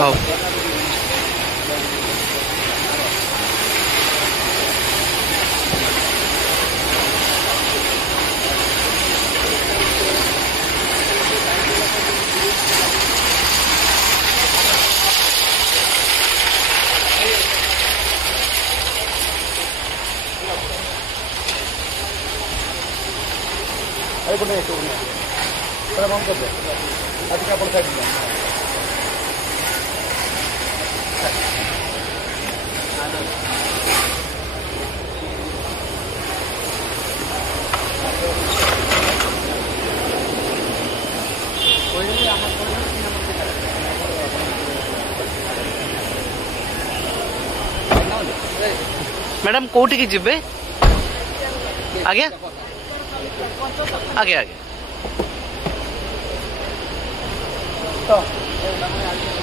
ହଉ। बंद कर दे आज आपण साईड मैडम कोठी की जिबे आगे आगे आगे तो